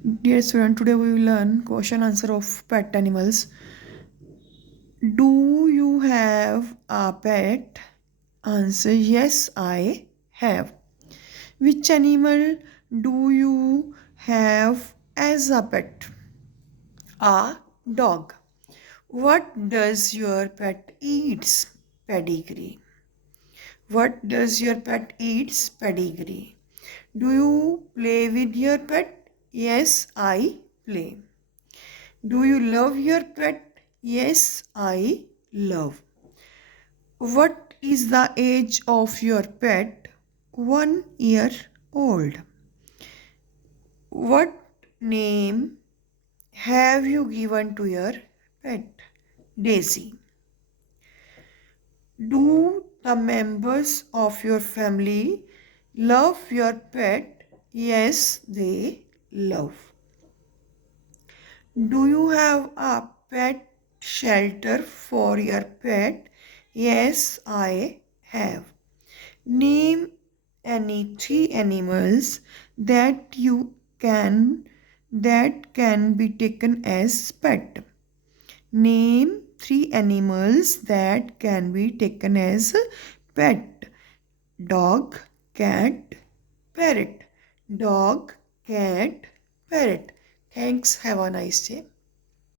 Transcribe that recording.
Dear student, today we will learn question answer of pet animals. Do you have a pet? Answer yes, I have. Which animal do you have as a pet? A dog. What does your pet eats? Pedigree. What does your pet eats? Pedigree. Do you play with your pet? Yes, I play. Do you love your pet? Yes, I love. What is the age of your pet? 1 year old. What name have you given to your pet? Daisy. Do the members of your family love your pet? Yes, they love. Do you have a pet shelter for your pet? Yes, I have. Name any three animals that can be taken as pet. Name three animals that can be taken as pet. Dog, cat, parrot. Dog, cat, parrot. Thanks. Have a nice day.